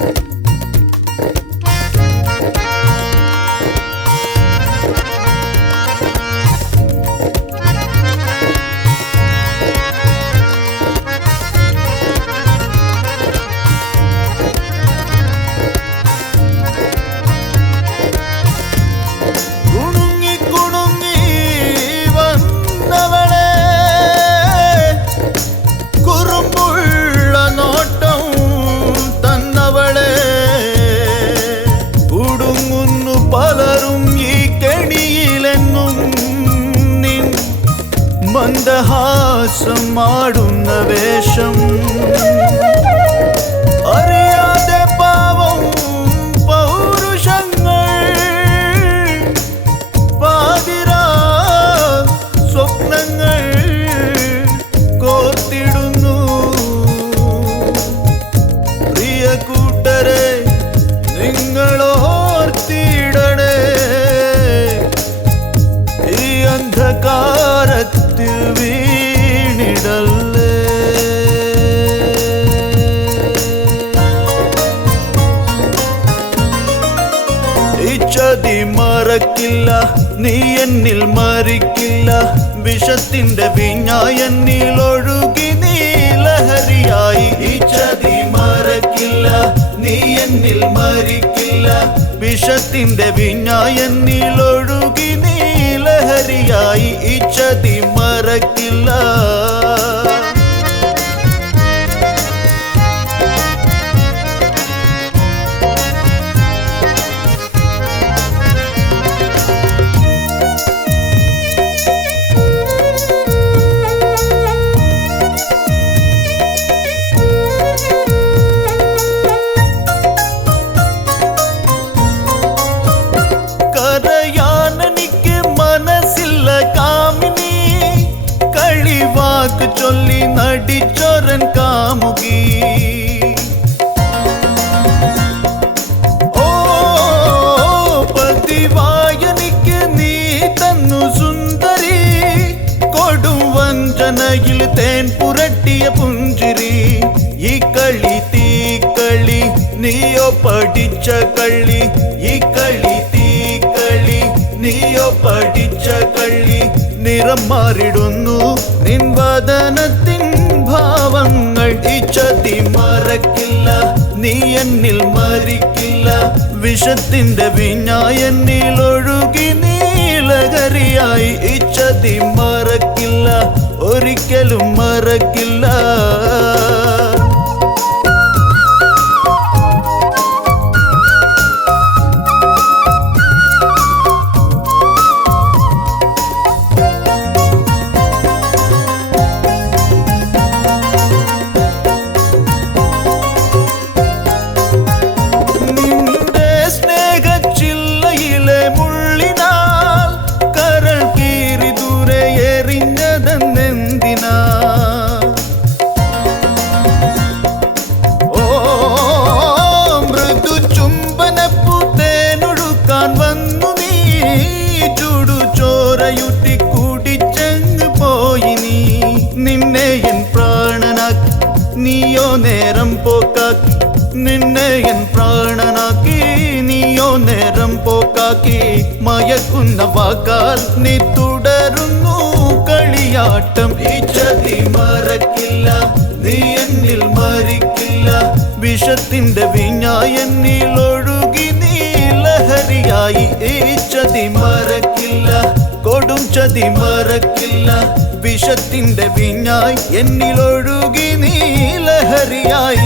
Bye. പലരും ഈ കെണിയിലെന്നും നിൻ മന്ദഹാസം ആടുന്ന വേഷം. അറിയാതെ ചതി മറക്കില്ല നീ എന്നിൽ മരിക്കില്ല. വിഷത്തിന്റെ വിഞ്ഞ എന്നിൽ ഒഴുകി നീ ലഹരിയായി. ഈ മറക്കില്ല നീ എന്നിൽ മരിക്കില്ല. വിഷത്തിന്റെ വിഞ്ഞ എന്നിൽ ഒഴുകി നീ ലഹരിയായി. ഈ മറക്കില്ല ചൊല്ലി നടിച്ചൊരൻ കാമുകി. തേൻ പുരട്ടിയ പുഞ്ചിരി. ഈ കളി തീ കളി നീയോ പഠിച്ച കളി. ഈ കളി തീ കളി നീയോ പഠിച്ച കളി. നിറം മാറിടുന്നു വദനത്തിൻ ഭാവങ്ങൾ ഈ മറക്കില്ല. നീ എന്നിൽ മരിക്കില്ല. വിഷത്തിന്റെ വിഞ്ഞ എന്നിൽ ഒഴുകി നീലകരിയായി ഈ ചതി മറക്കില്ല. ഒരിക്കലും മറക്കില്ല. നിന്നെ എൻ പ്രാണനാക്കി നീയോ നേരം പോക്കാക്കി. നിന്നെ എൻ പ്രാണനാക്കി നീയോ നേരം പോക്കാക്കി. മയക്കുന്ന വാക്കാൽ നീ തുടരുന്നു കളിയാട്ടം. ഈ ചതി മറക്കില്ല നീ എന്നിൽ മരിക്കില്ല. വിഷത്തിന്റെ വിഞ്ഞായ എന്നിൽ ഒഴുകി നീ ലഹരിയായി. ഈ ചതി കൊടും ചതി മറക്കില്ല. വിഷത്തിന്റെ വിഞ്ഞായി എന്നിലൊഴുകി നീ ലഹരിയായി